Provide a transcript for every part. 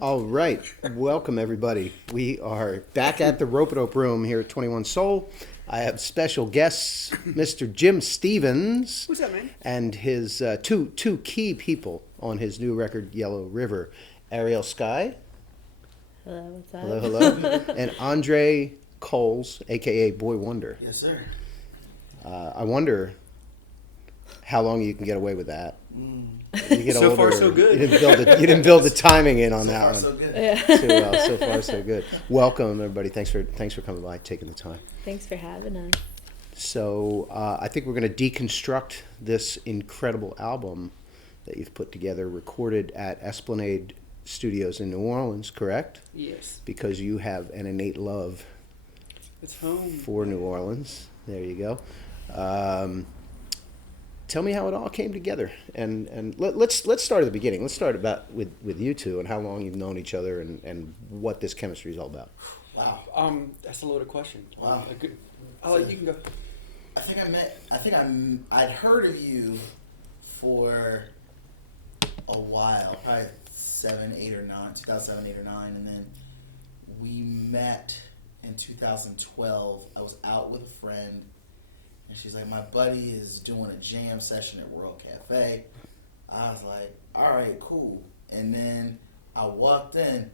All right. Welcome, everybody. We are back at the Rope-a-Dope Room here at 21 Soul. I have special guests, Mr. Jim Stevens. What's up, man? And his two key people on his new record, Yellow River. Ariel, Skye. Hello, what's up? Hello, hello. And Andre Coles, a.k.a. Boy Wonder. Yes, sir. I wonder how long you can get away with that. You get So older, far, so good. You didn't build the timing in on So that far, one. so good. Yeah. So far, so good. Welcome, everybody. Thanks for coming by, taking the time. Thanks for having us. So I think we're going to deconstruct this incredible album that you've put together, recorded at Esplanade Studios in New Orleans, correct? Yes. Because you have an innate love It's home. for New Orleans. There you go. Tell me how it all came together, and let's start at the beginning. Let's start with you two and how long you've known each other and what this chemistry is all about. Wow. That's a loaded question. Wow. You can go. I'd heard of you for a while, probably 2007, 8 or 9, and then we met in 2012. I was out with a friend, and she's like, my buddy is doing a jam session at World Cafe. I was like, all right, cool. And then I walked in,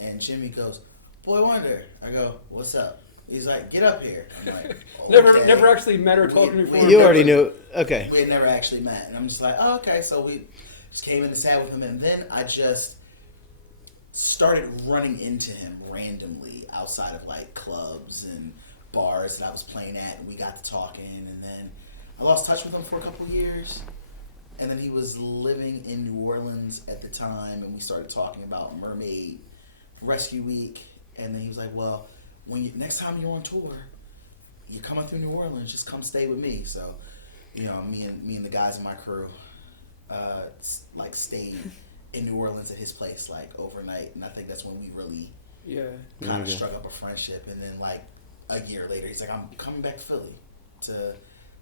and Jimmy goes, Boy Wonder. I go, what's up? He's like, get up here. I'm like, okay. Never actually met or talked to me before. You already knew. Okay. We had never actually met. And I'm just like, oh, okay. So we just came in and sat with him. And then I just started running into him randomly outside of like clubs and bars that I was playing at. And we got to talking. And then I lost touch with him for a couple of years. And then he was living in New Orleans at the time. And we started talking about Mermaid Rescue Week. And then he was like, well, next time you're on tour, you're coming through New Orleans, just come stay with me. So, me and the guys in my crew, stayed in New Orleans at his place, overnight. And I think that's when we really kind of struck up a friendship. And then, a year later, he's like, I'm coming back to Philly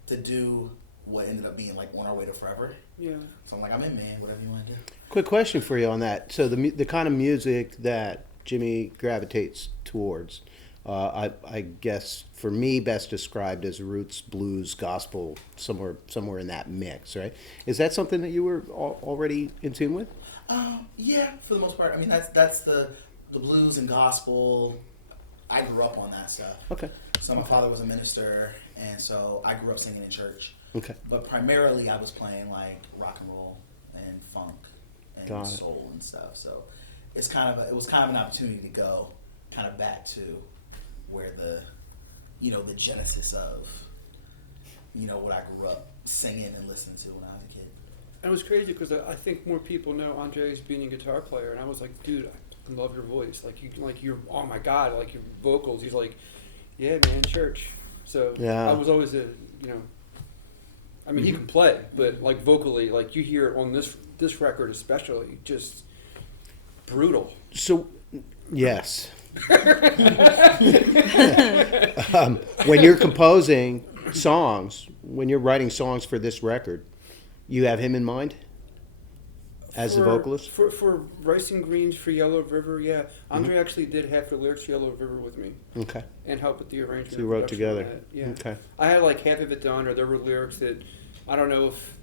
to do what ended up being, on our way to forever. Yeah. So I'm like, I'm in, man, whatever you want to do. Quick question for you on that. So the kind of music that Jimmy gravitates towards, I guess for me best described as roots, blues, gospel, somewhere in that mix, right? Is that something that you were already in tune with? Yeah, for the most part. I mean, that's the blues and gospel. I grew up on that stuff. Okay. So my father was a minister, and so I grew up singing in church. Okay. But primarily, I was playing rock and roll and funk and soul and stuff. So it was kind of an opportunity to go kind of back to where the genesis of what I grew up singing and listening to when I was a kid. And it was crazy because I think more people know Andre as being a guitar player, and I was like, dude, I love your voice. You're, oh my god, your vocals. He's like, yeah, man, church. So yeah. I was always I mean, he can play, but vocally, you hear it on this record especially, just brutal. So, yes. When you're composing songs, when you're writing songs for this record, you have him in mind as the vocalist? For Rice and Greens, for Yellow River, yeah. Andre actually did half the lyrics for Yellow River with me. Okay. And helped with the arrangement. So you wrote together. Yeah. Okay. I had half of it done, or there were lyrics that, I don't know if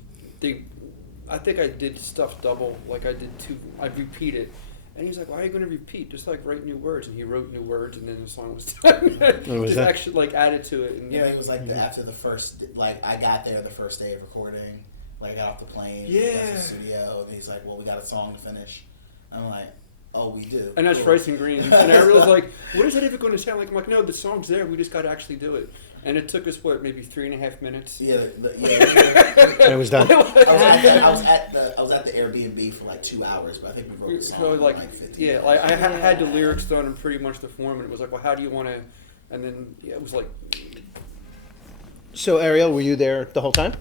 I think I did stuff double, I'd repeat it. And he's like, why are you going to repeat? Just write new words. And he wrote new words, and then the song was done. Just actually added to it. And yeah, it was after the first, I got there the first day of recording. I got off the plane, got to the studio, and he's like, well, we got a song to finish. I'm like, oh, we do. And that's Rice and Greens. And Ariel was like, what is that even going to sound like? I'm like, no, the song's there. We just got to actually do it. And it took us, maybe 3.5 minutes? Yeah. And it was done. I was at the Airbnb for 2 hours, but I think we wrote the song in 15 minutes. I had the lyrics done and pretty much the form, and it was like, well, how do you want to, and then it was like. So Ariel, were you there the whole time?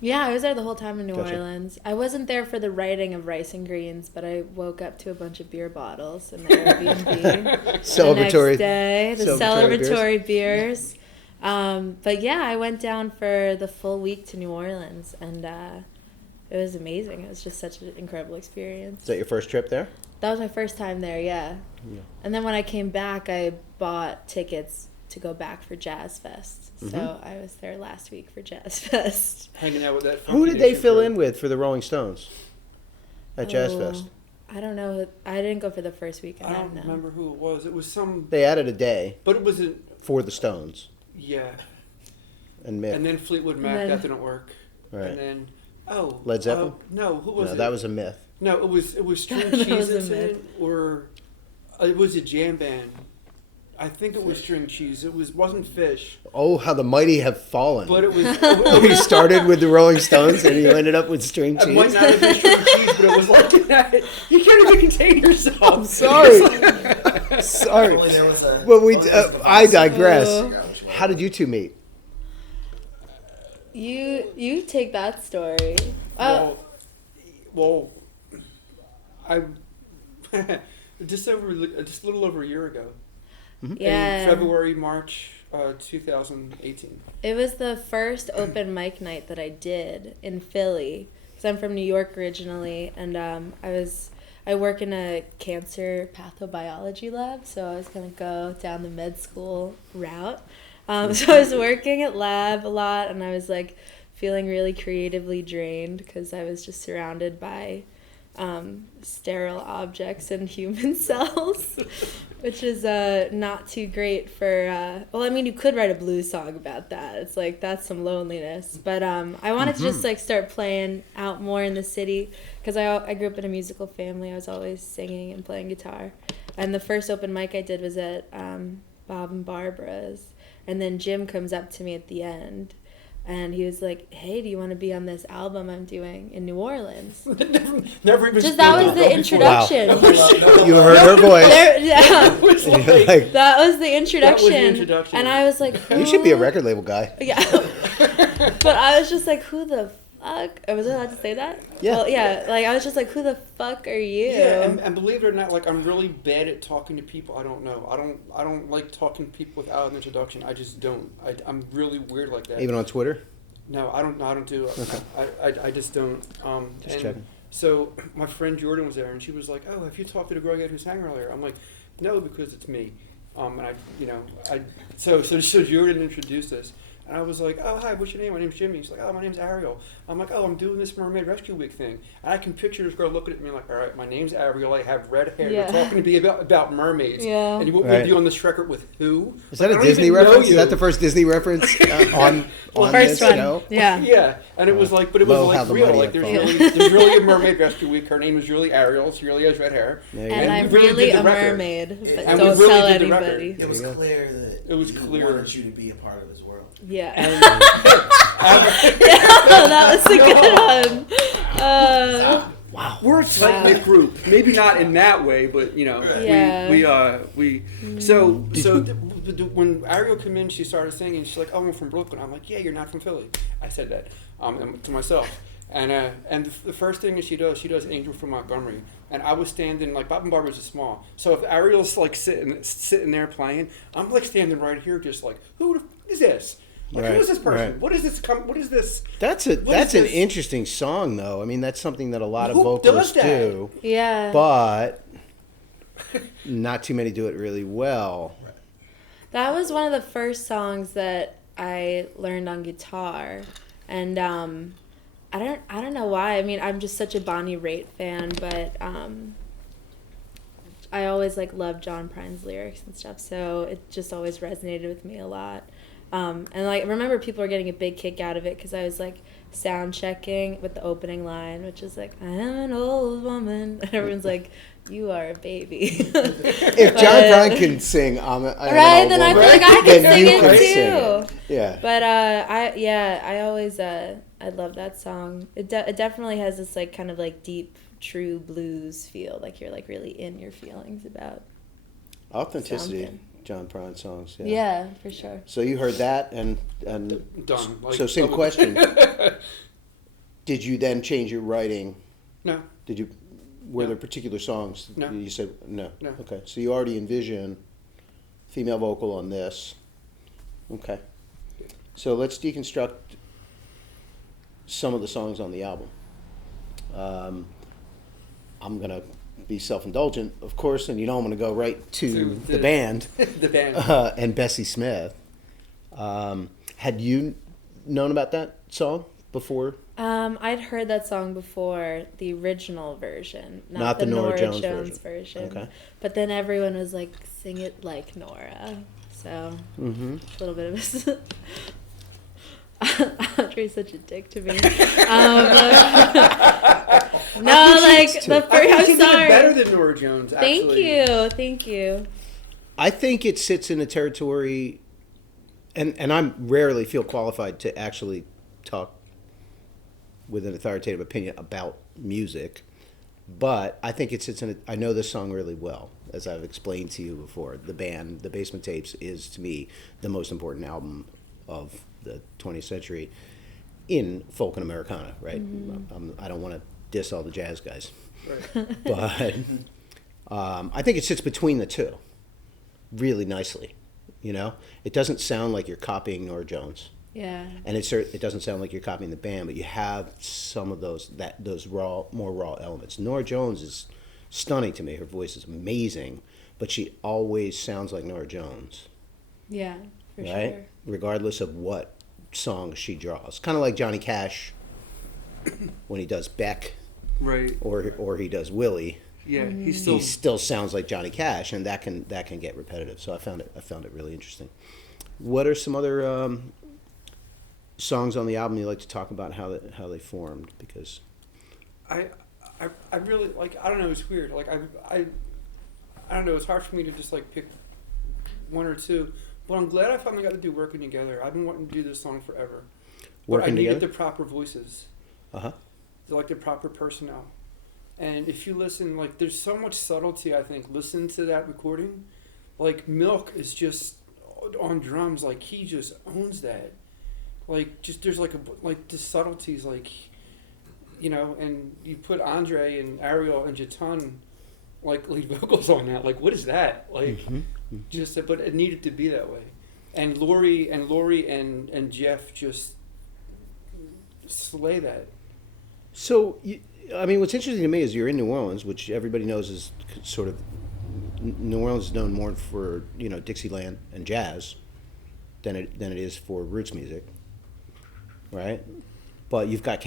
Yeah, I was there the whole time in New Gotcha. Orleans. I wasn't there for the writing of Rice and Greens, but I woke up to a bunch of beer bottles in the Airbnb. Celebratory. The next day, the celebratory beers. But yeah, I went down for the full week to New Orleans, and it was amazing. It was just such an incredible experience. Is that your first trip there? That was my first time there, yeah. Yeah. And then when I came back, I bought tickets to go back for Jazz Fest. So I was there last week for Jazz Fest. Hanging out with that. Who Funky did they Nation fill crew. in with for the Rolling Stones at Jazz Oh, Fest? I don't know. I didn't go for the first week. I don't remember who it was. It was some, They added a day but it was a for the Stones yeah. and Mick. And then Fleetwood Mac, then- that didn't work. Right. And then Led Zeppelin? No, who was No, it? that was a myth. No, it was String That was Cheese a incident, myth. or it was a jam band. I think it was String Cheese. It wasn't Fish, Oh, how the mighty have fallen. but it was. You started with the Rolling Stones and you ended up with String It might Cheese. not have been String Cheese, but it was like you can't even contain yourself. I'm sorry. If Sorry. only there was a. Well, I device. digress. Oh. Figure out which way. How did you two meet? You take that story. Oh, Well, I just a little over a year ago. yeah. In February, March, 2018. It was the first open mic night that I did in Philly. Because I'm from New York originally, and I work in a cancer pathobiology lab, so I was gonna go down the med school route. So I was working at lab a lot, and I was like feeling really creatively drained because I was just surrounded by sterile objects and human cells, which is not too great for. Well, I mean, you could write a blues song about that. It's like that's some loneliness. But I wanted to just like start playing out more in the city because I grew up in a musical family. I was always singing and playing guitar, and the first open mic I did was at Bob and Barbara's, and then Jim comes up to me at the end. And he was like, "Hey, do you want to be on this album I'm doing in New Orleans?" Never even. Just that was the introduction. You heard her voice. Yeah, Was like, You're like, that was the introduction. introduction. And I was like, you should be a "Who?" record label guy. Yeah, but I was just like, "Who the fuck?" Was I allowed to say that? Yeah. Well, yeah. Like I was just like, "Who the fuck are you?" Yeah, and believe it or not, like I'm really bad at talking to people I don't know. I don't like talking to people without an introduction. I just don't. I'm really weird like that. Even on Twitter? No, I don't do it. Okay. I just don't. Just and checking. So my friend Jordan was there, and she was like, "Oh, have you talked to the girl yet who sang earlier?" I'm like, "No, because it's me." So Jordan introduced us, and I was like, "Oh, hi, what's your name?" "My name's Jimmy." She's like, "Oh, my name's Ariel." I'm like, "Oh, I'm doing this Mermaid Rescue Week thing," and I can picture this girl looking at me like, "All right, my name's Ariel. I have red hair. Yeah. You're talking to me about mermaids, Yeah. and you want me Right. to be on this record with who?" Is that I a don't Disney even know reference? Is you. that the first Disney reference on First this one. show? Yeah. Yeah, and it was like, but it was Lo, how like the real. mighty Like have there's really a Mermaid Rescue Week. Her name is really Ariel. She really has red hair. There you And go. I'm we really really did the a record. mermaid, but And we don't really tell did the record. anybody. It was There you go. clear that It was he clear. wanted you to be a part of his world. Yeah. And That was a good one. we're a tight knit group. Maybe not in that way, but Yeah. we. So when Ariel came in, she started singing. She's like, "Oh, I'm from Brooklyn." I'm like, "Yeah, you're not from Philly." I said that to myself. And the first thing that she does Angel from Montgomery. And I was standing, like, Bob and Barbara's is small. So if Ariel's, like, sitting there playing, I'm, like, standing right here just like, who is this? Like, Right, who is this person? right. What is this? What is this? That's What that's is an this? interesting song, though. I mean, that's something that a lot of Who vocalists does that? do, Yeah. but not too many do it really well. That was one of the first songs that I learned on guitar, and I don't know why. I mean, I'm just such a Bonnie Raitt fan, but I always like loved John Prine's lyrics and stuff, so it just always resonated with me a lot. And like I remember people were getting a big kick out of it because I was like sound checking with the opening line, which is like, "I am an old woman," and everyone's like, "You are a baby." If John Prine can sing, I'm an right, old then I feel woman, like I can then sing you it can too. sing it. Yeah. But I always I love that song. It definitely has this like kind of like deep, true blues feel. Like you're like really in your feelings about Authenticity, something. John Prine songs. Yeah. Yeah, for sure. So you heard that, and Done. Like, so same double- question. Did you then change your writing? No. Did you? Were No. there particular songs? No. You said no. No. Okay. So you already envision female vocal on this. Okay. So let's deconstruct some of the songs on the album. I'm gonna be self-indulgent, of course, and you don't want to go right to To the band the band. and Bessie Smith. Had you known about that song before? I'd heard that song before, the original version, Not the Norah Jones version. Okay. But then everyone was like, sing it like Nora. So, a little bit of a... Audrey's such a dick to me. No, like, the first... I'm She's sorry. better than Norah Jones, actually. Thank you. I think it sits in a territory, and I rarely feel qualified to actually talk with an authoritative opinion about music, but I think it sits in I know this song really well, as I've explained to you before. The band, the Basement Tapes, is to me the most important album of the 20th century in folk and Americana, right? I don't want to diss all the jazz guys, Right. but I think it sits between the two really nicely. You know, it doesn't sound like you're copying Norah Jones. Yeah. And it doesn't sound like you're copying the band, but you have some of those more raw elements. Norah Jones is stunning to me. Her voice is amazing, but she always sounds like Norah Jones, Yeah, for right? sure. Regardless of what song she draws. Kind of like Johnny Cash when he does Beck, Right. or he does Willie. Yeah, He still sounds like Johnny Cash, and that can get repetitive. So I found it really interesting. What are some other songs on the album you like to talk about how they formed? Because I really like. I don't know. It's weird. Like I don't know. It's hard for me to just like pick one or two. But I'm glad I finally got to do Working Together. I've been wanting to do this song forever. But I needed the proper voices. Like the proper personnel. And if you listen, like there's so much subtlety. I think listen to that recording. Like Milk is just on drums. Like he just owns that. Like just there's like the subtleties, like, you know, and you put Andre and Ariel and Jatan like lead vocals on that. Like what is that? Like just but it needed to be that way. And Lori and Jeff just slay that. So I mean, what's interesting to me is you're in New Orleans, which everybody knows is sort of New Orleans is known more for, you know, Dixieland and jazz than it is for roots music. Right, but you've got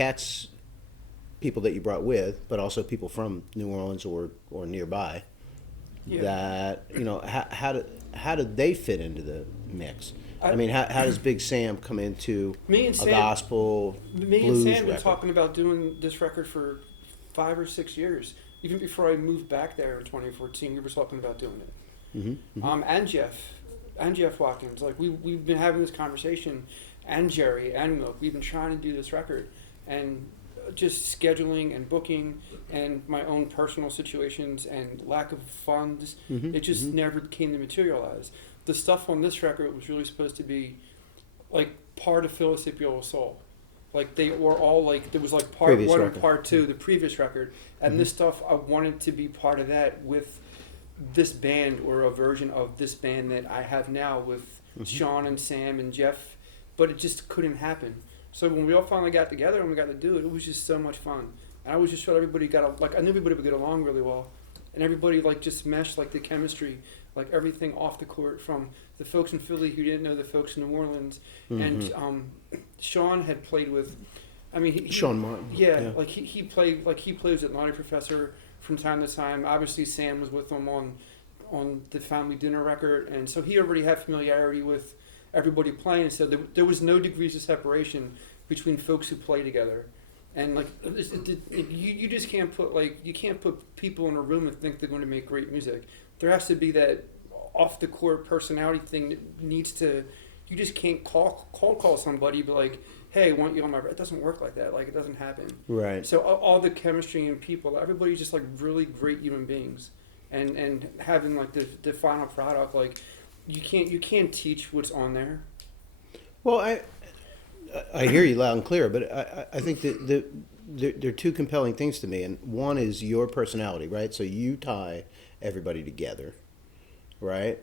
people that you brought with, but also people from New Orleans or nearby. Yeah. That, you know, how did they fit into the mix? I mean, how does Big Sam come into a gospel blues Me and Sam have been record? talking about doing this record for 5 or 6 years. Even before I moved back there in 2014, we were talking about doing it. And Jeff Watkins, like we've been having this conversation. And Jerry and Milk, we've been trying to do this record, and just scheduling and booking and my own personal situations and lack of funds, it just never came to materialize. The stuff on this record was really supposed to be like part of Philosophical Soul. Like they were all like, there was like part previous 1 record. and part 2, the previous record, and this stuff I wanted to be part of that with this band or a version of this band that I have now with Shaun and Sam and Jeff. But it just couldn't happen. So when we all finally got together and we got to do it, it was just so much fun. And I was just sure everybody I knew everybody would get along really well. And everybody like just meshed, like the chemistry, like everything off the court, from the folks in Philly who didn't know the folks in New Orleans. And Shaun had played with, I mean, Shaun Martin. Yeah, like he plays at Naughty Professor from time to time. Obviously Sam was with him on the Family Dinner record. And so he already had familiarity with everybody playing, so there was no degrees of separation between folks who play together, and like you just can't put people in a room and think they're going to make great music. There has to be that off the court personality thing that needs to. You just can't call somebody, be like, hey, I want you on my. It doesn't work like that. Like it doesn't happen. Right. So all the chemistry and people, everybody's just like really great human beings, and having like the final product like. You can't teach what's on there. Well, I hear you loud and clear, but I think that there are two compelling things to me, and one is your personality, right? So you tie everybody together, right?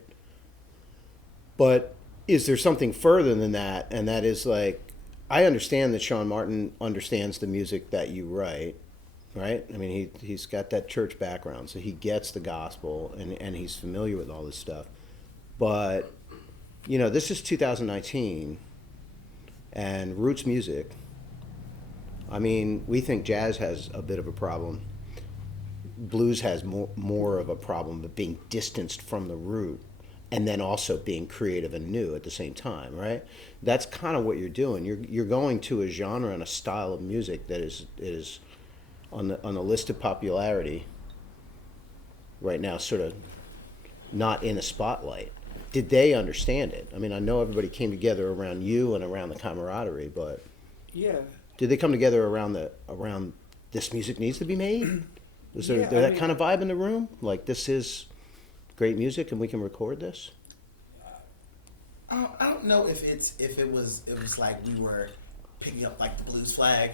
But is there something further than that? And that is like, I understand that Shaun Martin understands the music that you write, right? I mean, he's got that church background, so he gets the gospel, and he's familiar with all this stuff. But, you know, this is 2019, and roots music, I mean, we think jazz has a bit of a problem. Blues has more of a problem of being distanced from the root, and then also being creative and new at the same time, right? That's kind of what you're doing. You're going to a genre and a style of music that is on the list of popularity right now, sort of not in a spotlight. Did they understand it? I mean, I know everybody came together around you and around the camaraderie, but Yeah. did they come together around this music needs to be made? Was there, Yeah, there I that mean- kind of vibe in the room? Like, this is great music and we can record this? I don't know if it was like we were picking up like the blues flag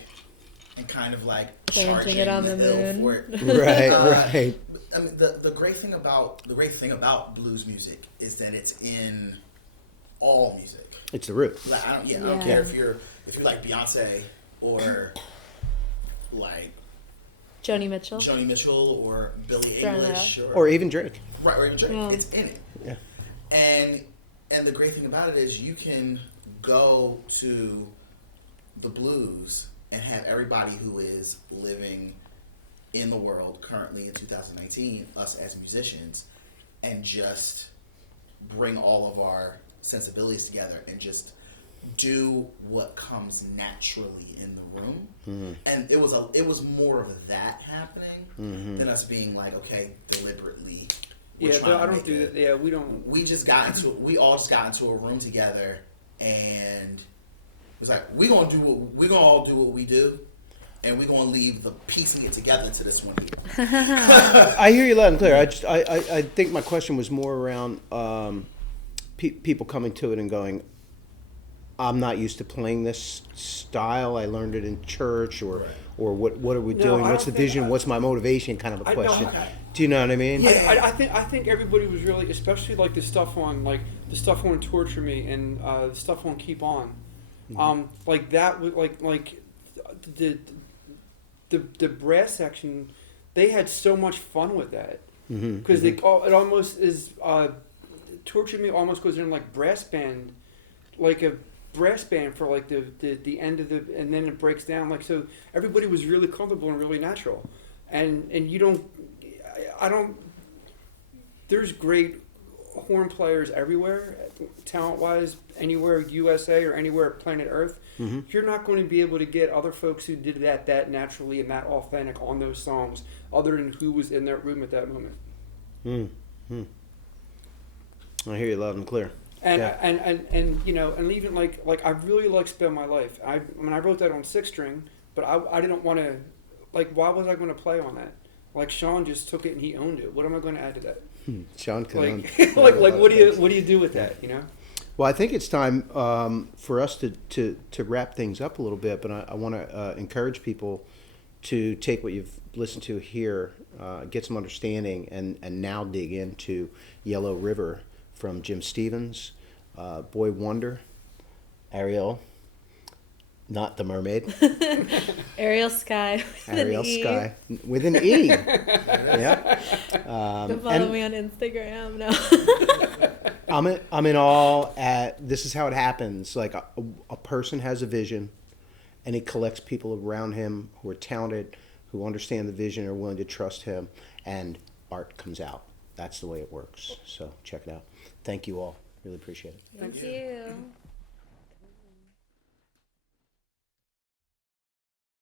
and kind of like Planting charging it on the hill moon. for it. Right, right. I mean, the great thing about blues music is that it's in all music. It's the root. Like I don't Yeah. care if you're like Beyonce or like Joni Mitchell. Joni Mitchell or Billie Throw it Eilish Or even Drake. right, or even Drake. Yeah. It's in it. Yeah. And the great thing about it is you can go to the blues and have everybody who is living in the world currently in 2019, us as musicians, and just bring all of our sensibilities together and just do what comes naturally in the room. Mm-hmm. And it was more of that happening than us being like, okay, deliberately. we're Yeah, trying but to I don't make do it- that. Yeah, we don't. we all just got into a room together and it was like we're gonna all do what we do and we're gonna leave the piecing it together to this one here. I hear you loud and clear. I think my question was more around people coming to it and going, I'm not used to playing this style. I learned it in church, or Right. or what are we No, doing? I What's the don't think vision? I- What's my motivation? Kind of a I don't- question. Do you know what I mean? Yeah. I think everybody was really, especially like the stuff on Torture Me and the stuff on Keep On, like that was like the brass section, they had so much fun with that because it almost is Torture Me almost goes in like brass band, like a brass band for like the end of the, and then it breaks down like, so everybody was really comfortable and really natural, and you don't, I don't. There's great horn players everywhere, talent-wise, anywhere USA or anywhere planet Earth. You're not going to be able to get other folks who did that naturally and that authentic on those songs, other than who was in that room at that moment. I hear you loud and clear. And Yeah. and you know, and even like I really like Spend My Life. I mean, I wrote that on 6-string, but I didn't want to, like, why was I going to play on that? Like, Shaun just took it and he owned it. What am I going to add to that? Shaun can own- Like what do you do with that? You know? Well, I think it's time for us to wrap things up a little bit, but I want to encourage people to take what you've listened to here, get some understanding, and now dig into Yellow River from Jim Stevens, Boy Wonder, Ariel, not the mermaid, Ariel Skye. with an Ariel E. Skye with an E. Yeah. Go follow and- me on Instagram. No. I'm in awe at this is how it happens. Like a person has a vision, and he collects people around him who are talented, who understand the vision, are willing to trust him, and art comes out. That's the way it works. So check it out. Thank you all. Really appreciate it. Thank you.